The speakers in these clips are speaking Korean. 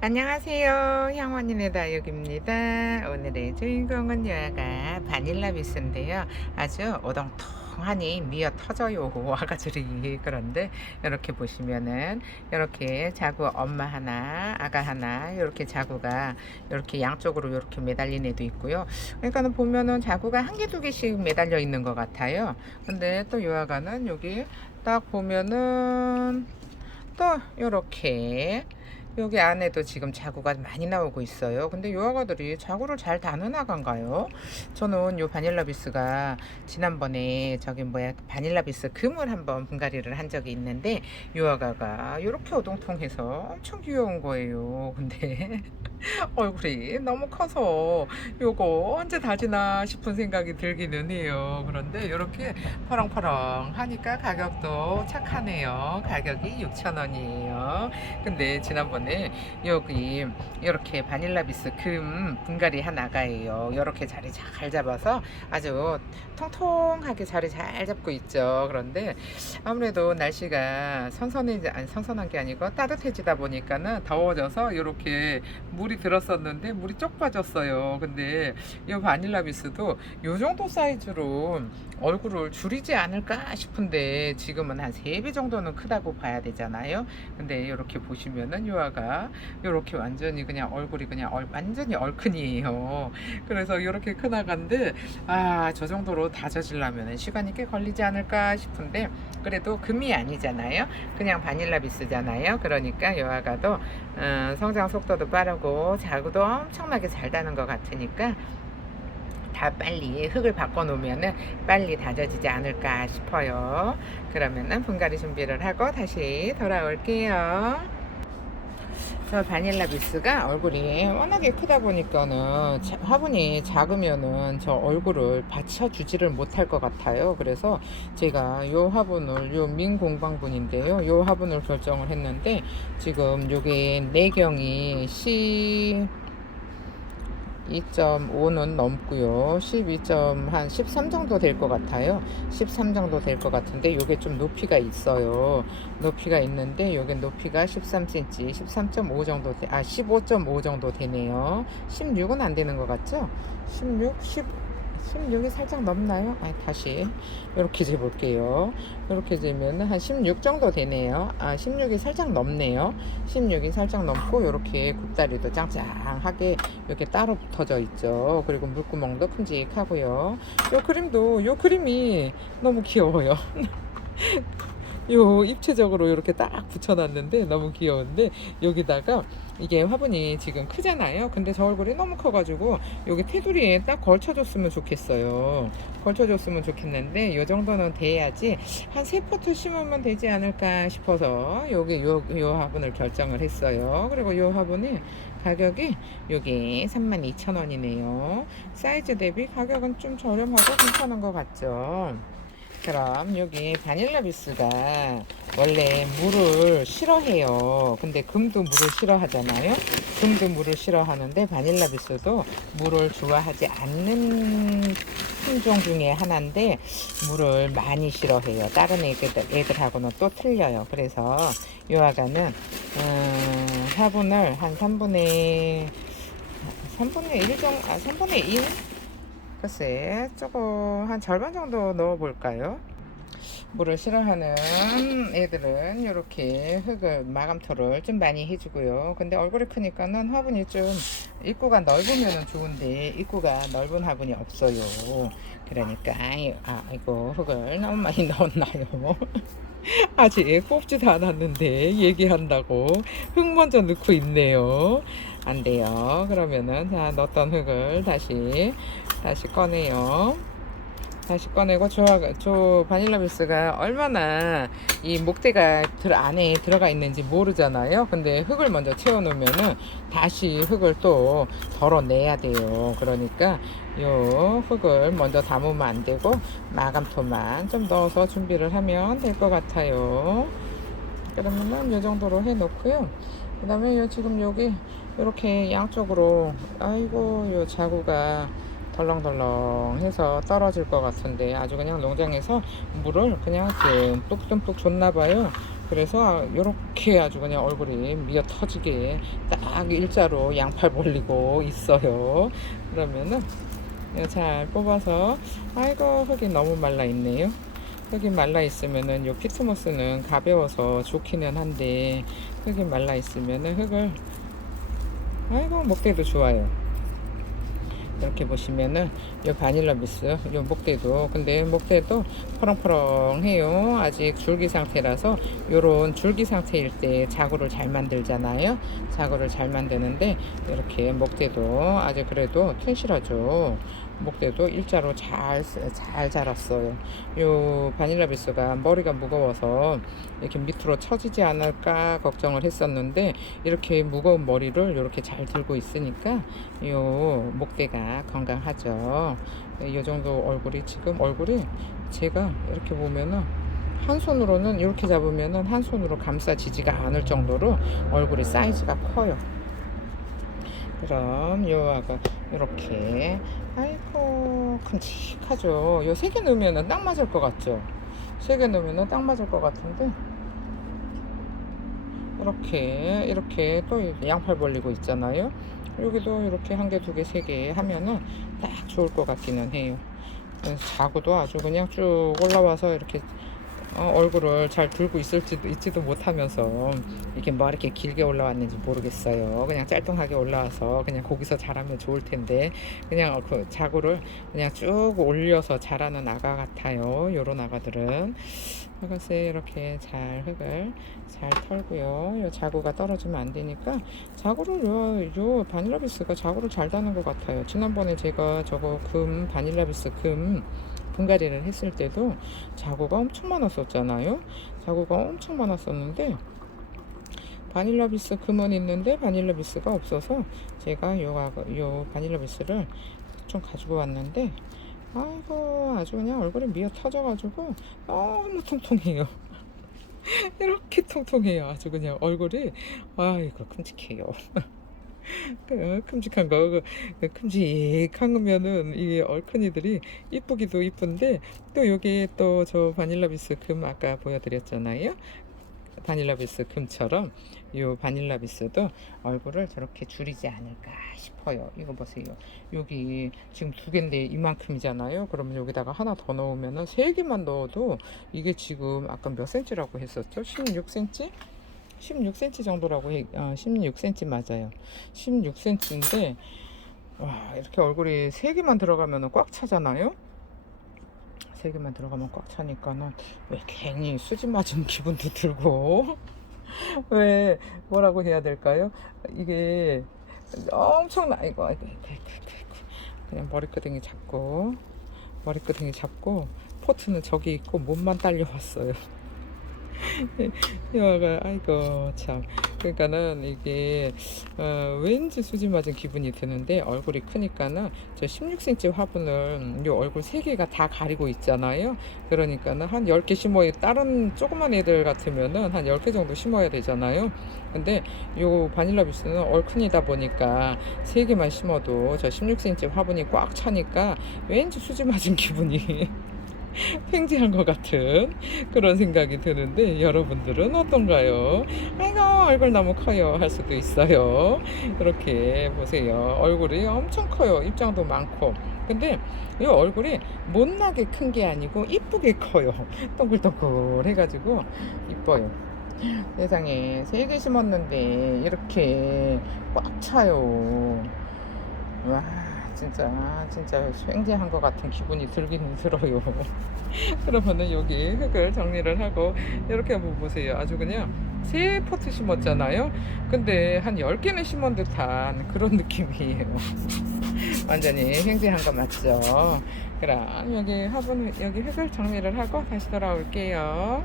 안녕하세요. 향원인의 다육입니다. 오늘의 주인공은 여아가 바닐라 비스인데요. 아주 오동통하니 미어 터져요. 아가들이. 그런데 이렇게 보시면은 이렇게 자구 엄마 하나, 아가 하나, 이렇게 자구가 이렇게 양쪽으로 이렇게 매달린 애도 있고요. 그러니까는 보면은 자구가 한 개, 두 개씩 매달려 있는 것 같아요. 근데 또 여아가는 여기 딱 보면은 또 이렇게 여기 안에도 지금 자구가 많이 나오고 있어요. 근데 요 아가들이 자구를 잘 다는 아가인가요? 저는 요 바닐라비스가 지난번에 저기 뭐야 바닐라비스 금을 한번 분갈이를 한 적이 있는데 요 아가가 요렇게 오동통해서 엄청 귀여운 거예요. 근데 얼굴이 너무 커서 요거 언제 다지나 싶은 생각이 들기는 해요. 그런데 이렇게 파랑파랑 하니까 가격도 착하네요. 가격이 6,000원이에요. 근데 지난번에 여기 이렇게 바닐라비스 금 분갈이 한 아가예요. 이렇게 자리 잘 잡아서 아주 통통하게 자리 잘 잡고 있죠. 그런데 아무래도 날씨가 선선한 게 아니고 따뜻해지다 보니까는 더워져서 이렇게 물이 들었었는데 물이 쪽 빠졌어요. 근데 이 바닐라비스도 요 정도 사이즈로 얼굴을 줄이지 않을까 싶은데 지금은 한 3배 정도는 크다고 봐야 되잖아요. 근데 이렇게 보시면은 요아가 이렇게 완전히 그냥 얼굴이 그냥 완전히 얼큰이에요. 그래서 이렇게 큰 아가인데 저 정도로 다져지려면 시간이 꽤 걸리지 않을까 싶은데 그래도 금이 아니잖아요. 그냥 바닐라비스잖아요. 그러니까 요아가도 성장 속도도 빠르고 자구도 엄청나게 잘 다는 것 같으니까 다 빨리 흙을 바꿔 놓으면은 빨리 다져지지 않을까 싶어요. 그러면은 분갈이 준비를 하고 다시 돌아올게요. 저 바닐라 비스가 얼굴이 워낙에 크다 보니까는 화분이 작으면은 저 얼굴을 받쳐주지를 못할 것 같아요. 그래서 제가 요 화분을 요 민공방분인데요. 요 화분을 결정을 했는데 지금 요게 내경이 2.5는 넘고요. 13 정도 될 것 같아요. 13 정도 될 것 같은데 요게 좀 높이가 있어요. 높이가 있는데 요게 높이가 13cm, 13.5 정도 15.5 정도 되네요. 16은 안 되는 것 같죠? 16, 16이 살짝 넘나요? 다시 이렇게 재볼게요. 이렇게 재면 한 16 정도 되네요. 16이 살짝 넘네요. 16이 살짝 넘고 이렇게 굽다리도 짱짱하게 이렇게 따로 붙어져 있죠. 그리고 물구멍도 큼직하고요. 요 그림이 너무 귀여워요. 요 입체적으로 이렇게 딱 붙여놨는데 너무 귀여운데 여기다가 이게 화분이 지금 크잖아요. 근데 저 얼굴이 너무 커가지고 여기 테두리에 딱 걸쳐줬으면 좋겠어요. 걸쳐줬으면 좋겠는데 요 정도는 돼야지 한 3포트 심으면 되지 않을까 싶어서 여기 요 화분을 결정을 했어요. 그리고 요 화분이 가격이 여기 32,000원이네요. 사이즈 대비 가격은 좀 저렴하고 괜찮은 것 같죠. 그럼 여기 바닐라 비스가 원래 물을 싫어해요. 근데 금도 물을 싫어하잖아요. 금도 물을 싫어하는데 바닐라 비스도 물을 좋아하지 않는 품종 중에 하나인데 물을 많이 싫어해요. 다른 애들하고는 또 틀려요. 그래서 요 아가는 화분을 한 3분의 1 정도, 3분의 1? 글쎄, 조금 한 절반 정도 넣어 볼까요? 물을 싫어하는 애들은 이렇게 흙을 마감토를 좀 많이 해주고요. 근데 얼굴이 크니까는 화분이 좀 입구가 넓으면 좋은데 입구가 넓은 화분이 없어요. 그러니까 이거 흙을 너무 많이 넣었나요? 아직 뽑지도 않았는데 얘기한다고 흙 먼저 넣고 있네요. 안 돼요. 그러면은 자 넣었던 흙을 다시 꺼내요. 다시 꺼내고 저 바닐라 비스가 얼마나 이 목대가 안에 들어가 있는지 모르잖아요. 근데 흙을 먼저 채워 놓으면은 다시 흙을 또 덜어내야 돼요. 그러니까 요 흙을 먼저 담으면 안 되고 마감토만 좀 넣어서 준비를 하면 될 것 같아요. 그러면은 요 정도로 해 놓고요. 그 다음에 지금 여기 이렇게 양쪽으로 요 자구가 덜렁덜렁 해서 떨어질 것 같은데 아주 그냥 농장에서 물을 그냥 듬뿍듬뿍 줬나봐요. 그래서 이렇게 아주 그냥 얼굴이 미어 터지게 딱 일자로 양팔 벌리고 있어요. 그러면은 이거 잘 뽑아서, 아이고 흙이 너무 말라 있네요. 흙이 말라 있으면은 요 피트모스는 가벼워서 좋기는 한데, 흙이 말라 있으면은 흙을, 아이고 목대도 좋아요. 이렇게 보시면은 요 바닐라 비스 요 목대도, 근데 목대도 퍼렁퍼렁해요. 아직 줄기 상태라서, 요런 줄기 상태일 때 자구를 잘 만들잖아요. 자구를 잘 만드는데 이렇게 목대도 아직 그래도 튼실하죠. 목대도 일자로 잘 자랐어요. 요 바닐라 비스가 머리가 무거워서 이렇게 밑으로 처지지 않을까 걱정을 했었는데, 이렇게 무거운 머리를 이렇게 잘 들고 있으니까 요 목대가 건강하죠. 이 정도 얼굴이, 지금 얼굴이 제가 이렇게 보면은 한 손으로는, 이렇게 잡으면은 한 손으로 감싸지지가 않을 정도로 얼굴이 사이즈가 커요. 그럼 요 아가 이렇게, 아이고 큼직하죠. 요 세 개 넣으면은 딱 맞을 것 같죠. 세 개 넣으면은 딱 맞을 것 같은데, 이렇게 또 양팔 벌리고 있잖아요. 여기도 이렇게 한 개, 두 개, 세 개 하면은 딱 좋을 것 같기는 해요. 그래서 자구도 아주 그냥 쭉 올라와서 이렇게 얼굴을 잘 들고 있지도 못하면서 이렇게 뭐 이렇게 길게 올라왔는지 모르겠어요. 그냥 짤뚱하게 올라와서 그냥 거기서 자라면 좋을 텐데, 그냥 그 자구를 그냥 쭉 올려서 자라는 아가 같아요. 요런 아가들은. 글쎄 이렇게 잘 흙을 잘 털고요. 요 자구가 떨어지면 안 되니까, 자구를 요 바닐라비스가 자구를 잘 다는 것 같아요. 지난번에 제가 저거 바닐라비스 금 분갈이를 했을 때도 자구가 엄청 많았었잖아요. 자구가 엄청 많았었는데, 바닐라비스 금은 있는데 바닐라비스가 없어서 제가 요 바닐라비스를 좀 가지고 왔는데, 아이고 아주 그냥 얼굴이 미어 터져가지고 너무 통통해요. 이렇게 통통해요. 아주 그냥 얼굴이, 아이고 끔찍해요. 큼직한 거, 큼직한 거면은 이 얼큰이들이 이쁘기도 이쁜데, 또 여기 또 저 바닐라비스 금 아까 보여드렸잖아요. 바닐라비스 금처럼 이 바닐라비스도 얼굴을 저렇게 줄이지 않을까 싶어요. 이거 보세요. 여기 지금 두 개인데 이만큼이잖아요. 그러면 여기다가 하나 더 넣으면은 세 개만 넣어도 이게 지금 아까 몇 센치라고 했었죠? 16cm? 16cm 정도라고 16cm 맞아요. 16cm인데, 와, 이렇게 얼굴이 세 개만 들어가면 꽉 차잖아요. 세 개만 들어가면 꽉 차니까는 왜 괜히 수지 맞은 기분도 들고, 왜 뭐라고 해야 될까요? 이게 엄청나, 이거. 그냥 머리끄댕이 잡고 포트는 저기 있고 몸만 딸려왔어요. 여가, 아이고 참. 그러니까는 이게 왠지 수지 맞은 기분이 드는데, 얼굴이 크니까는 저 16cm 화분을 요 얼굴 3개가 다 가리고 있잖아요. 그러니까는 한 10개 심어야, 다른 조그만 애들 같으면은 한 10개 정도 심어야 되잖아요. 근데 요 바닐라 비스는 얼큰이다 보니까 3개만 심어도 저 16cm 화분이 꽉 차니까 왠지 수지 맞은 기분이 팽지한 것 같은 그런 생각이 드는데, 여러분들은 어떤가요? 아이고 얼굴 너무 커요 할 수도 있어요. 이렇게 보세요. 얼굴이 엄청 커요. 입장도 많고. 근데 이 얼굴이 못나게 큰 게 아니고 이쁘게 커요. 동글동글 해가지고 이뻐요. 세상에 3개 심었는데 이렇게 꽉 차요. 와, 진짜 횡재한 것 같은 기분이 들긴 들어요. 그러면은 여기 흙을 정리를 하고, 이렇게 한번 보세요. 아주 그냥 세 포트 심었잖아요. 근데 한 10개는 심은 듯한 그런 느낌이에요. 완전히 횡재한 거 맞죠? 그럼 여기 흙을 정리를 하고 다시 돌아올게요.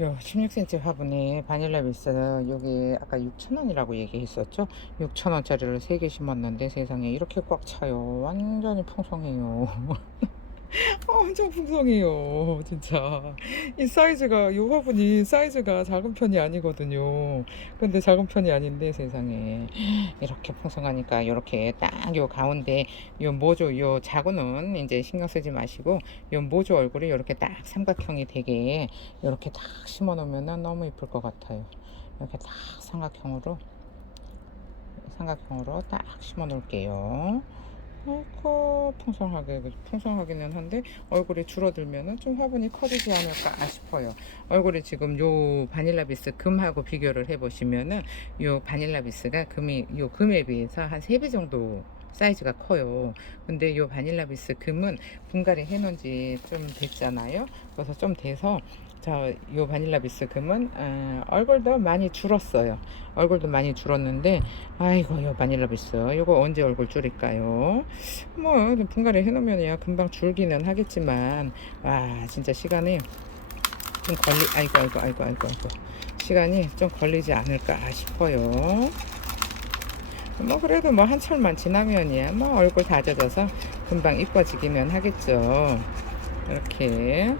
요 16cm 화분에 바닐라 비스, 여기 아까 6,000원이라고 얘기했었죠. 6,000원짜리를 3개 심었는데 세상에 이렇게 꽉 차요. 완전히 풍성해요. 엄청 풍성해요. 진짜. 이 사이즈가 요 화분이 사이즈가 작은 편이 아니거든요. 근데 작은 편이 아닌데 세상에 이렇게 풍성하니까 요렇게 딱 요 가운데 요 모조 요 자구는 인제 신경 쓰지 마시고 요 모조 얼굴이 요렇게 딱 삼각형이 되게 요렇게 딱 심어 놓으면은 너무 이쁠 것 같아요. 이렇게 딱 삼각형으로 딱 심어 놓을게요. 아이고 풍성하기는 한데 얼굴이 줄어들면은 좀 화분이 커지지 않을까 싶어요. 얼굴이 지금 요 바닐라비스 금하고 비교를 해보시면은 요 바닐라비스가 요 금에 비해서 한 3배 정도 사이즈가 커요. 근데 요 바닐라비스 금은 분갈이 해놓은 지 좀 됐잖아요. 그래서 좀 돼서 요 바닐라비스 금은 얼굴도 많이 줄었어요. 얼굴도 많이 줄었는데 아이고 요 바닐라비스 요거 언제 얼굴 줄일까요? 뭐 분갈이 해놓으면야 금방 줄기는 하겠지만 와 진짜 시간이 좀 아이고 시간이 좀 걸리지 않을까 싶어요. 뭐 그래도 뭐 한철만 지나면이야 뭐 얼굴 다져져서 금방 이뻐지기는 하겠죠. 이렇게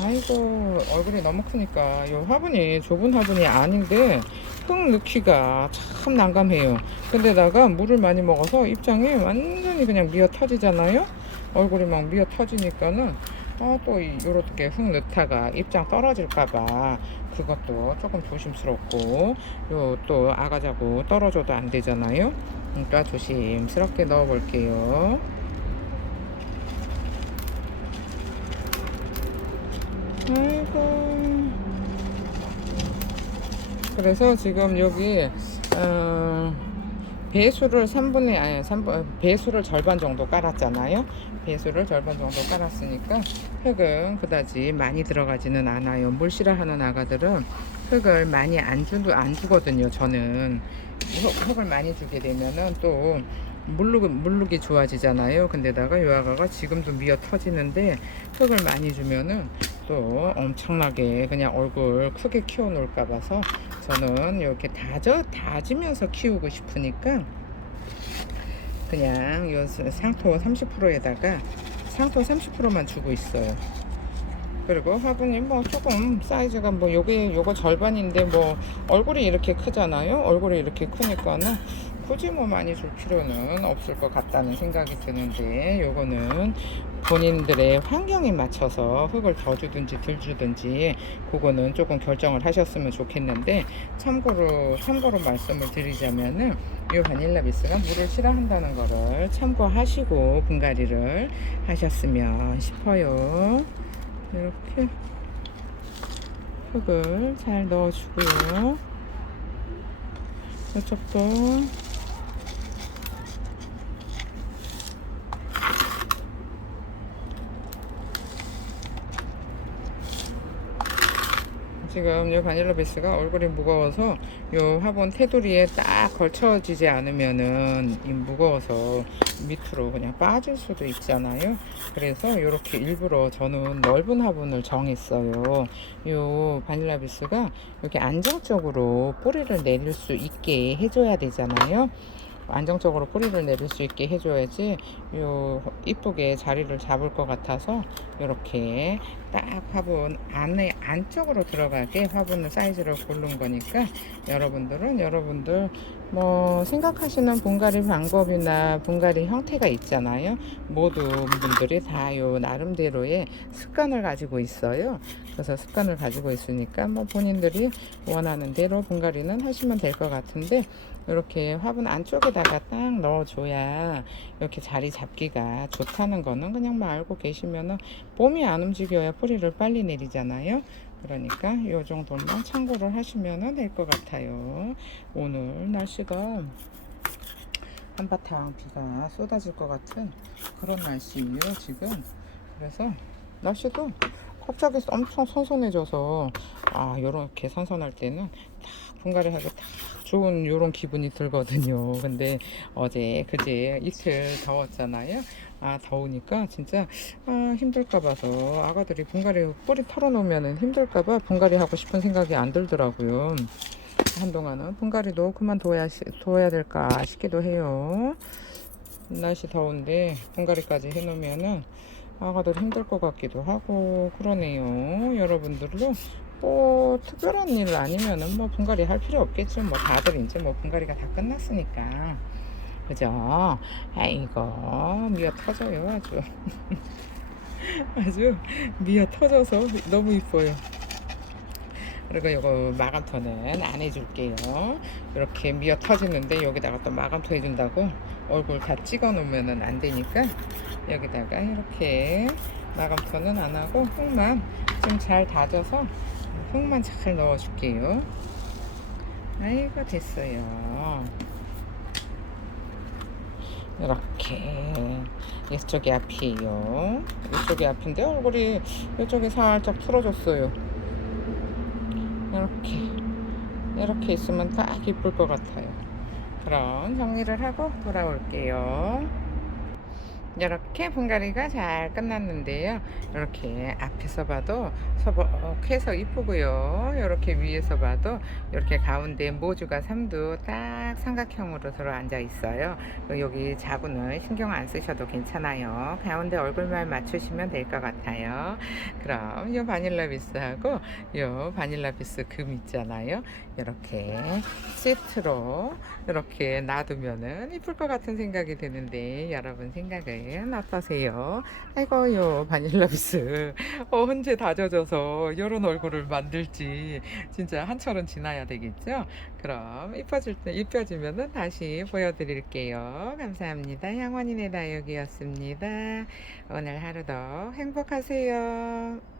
아이고 얼굴이 너무 크니까 요 화분이 좁은 화분이 아닌데 흙 넣기가 참 난감해요. 근데다가 물을 많이 먹어서 입장이 완전히 그냥 미어 터지잖아요. 얼굴이 막 미어 터지니까는 또 요렇게 흙 넣다가 입장 떨어질까봐 그것도 조금 조심스럽고 요 또 아가자고 떨어져도 안 되잖아요. 그러니까 조심스럽게 넣어 볼게요. 아이고 그래서 지금 여기 어, 배수를 3분의 아니 3분 배수를 절반 정도 깔았잖아요. 배수를 절반 정도 깔았으니까 흙은 그다지 많이 들어가지는 않아요. 물실화하는 아가들은 흙을 많이 안 주거든요. 저는 흙을 많이 주게 되면은 또 물르기 좋아지잖아요. 근데다가 요 아가가 지금도 미어 터지는데 흙을 많이 주면은 또 엄청나게 그냥 얼굴 크게 키워 놓을까 봐서 저는 이렇게 다지면서 키우고 싶으니까 그냥 요 상토 30%에다가 상토 30%만 주고 있어요. 그리고 화분이 뭐 조금 사이즈가 뭐 요거 절반인데 뭐 얼굴이 이렇게 크잖아요. 얼굴이 이렇게 크니까는 굳이 뭐 많이 줄 필요는 없을 것 같다는 생각이 드는데 요거는 본인들의 환경에 맞춰서 흙을 더 주든지 덜 주든지 그거는 조금 결정을 하셨으면 좋겠는데 참고로 말씀을 드리자면은 이 바닐라 비스가 물을 싫어한다는 거를 참고하시고 분갈이를 하셨으면 싶어요. 이렇게 흙을 잘 넣어주고요. 이쪽도 지금 이 바닐라 베이스가 얼굴이 무거워서 요 화분 테두리에 딱 걸쳐지지 않으면은 무거워서 밑으로 그냥 빠질 수도 있잖아요. 그래서 이렇게 일부러 저는 넓은 화분을 정했어요. 요 바닐라 베이스가 이렇게 안정적으로 뿌리를 내릴 수 있게 해줘야 되잖아요. 안정적으로 뿌리를 내릴 수 있게 해줘야지 요 이쁘게 자리를 잡을 것 같아서 이렇게 딱 화분 안쪽으로 들어가게 화분을 사이즈를 고른 거니까 여러분들 뭐 생각하시는 분갈이 방법이나 분갈이 형태가 있잖아요. 모든 분들이 다 요 나름대로의 습관을 가지고 있어요. 그래서 습관을 가지고 있으니까 뭐 본인들이 원하는 대로 분갈이는 하시면 될 것 같은데 이렇게 화분 안쪽에다가 딱 넣어줘야 이렇게 자리 잡기가 좋다는 거는 그냥 뭐 알고 계시면은 봄이 안 움직여야 뿌리를 빨리 내리잖아요. 그러니까 이 정도만 참고를 하시면 될 것 같아요. 오늘 날씨가 한바탕 비가 쏟아질 것 같은 그런 날씨예요 지금. 그래서 날씨도 갑자기 엄청 선선해져서 요렇게 선선할 때는 딱 분갈이 하기 딱 좋은 요런 기분이 들거든요. 근데 어제 그제 이틀 더웠잖아요. 더우니까 진짜 힘들까 봐서 아가들이 분갈이 뿌리 털어놓으면 힘들까 봐 분갈이 하고 싶은 생각이 안 들더라고요. 한동안은 분갈이도 그만둬야 될까 싶기도 해요. 날씨 더운데 분갈이까지 해놓으면은 아가들 힘들 것 같기도 하고 그러네요. 여러분들도 뭐 특별한 일 아니면은 뭐 분갈이 할 필요 없겠죠. 뭐 다들 이제 뭐 분갈이가 다 끝났으니까. 그죠? 아이고 미어 터져요 아주. 아주 미어 터져서 너무 이뻐요. 그리고 이거 마감토는 안 해줄게요. 이렇게 미어 터지는데 여기다가 또 마감토 해준다고 얼굴 다 찍어 놓으면 안 되니까 여기다가 이렇게 마감토는 안 하고 흙만 좀 잘 다져서 흙만 잘 넣어 줄게요. 아이고 됐어요. 이렇게 이쪽이 앞이에요. 이쪽이 앞인데 얼굴이 이쪽이 살짝 풀어졌어요. 이렇게 있으면 딱 이쁠 것 같아요. 그럼 정리를 하고 돌아올게요. 이렇게 분갈이가 잘 끝났는데요. 이렇게 앞에서 봐도 서벅해서 이쁘고요. 이렇게 위에서 봐도 이렇게 가운데 모주가 3두 딱 삼각형으로 들어앉아 있어요. 여기 자구는 신경 안 쓰셔도 괜찮아요. 가운데 얼굴만 맞추시면 될 것 같아요. 그럼 이 바닐라 비스하고 이 바닐라 비스 금 있잖아요. 이렇게 세트로 이렇게 놔두면은 이쁠 것 같은 생각이 드는데 여러분 생각은 어떠세요? 아이고요 바닐라 비스 언제 다져져서 이런 얼굴을 만들지 진짜 한철은 지나야 되겠죠? 그럼 이뻐지면은 다시 보여드릴게요. 감사합니다. 향원이네 다육이었습니다. 오늘 하루도 행복하세요.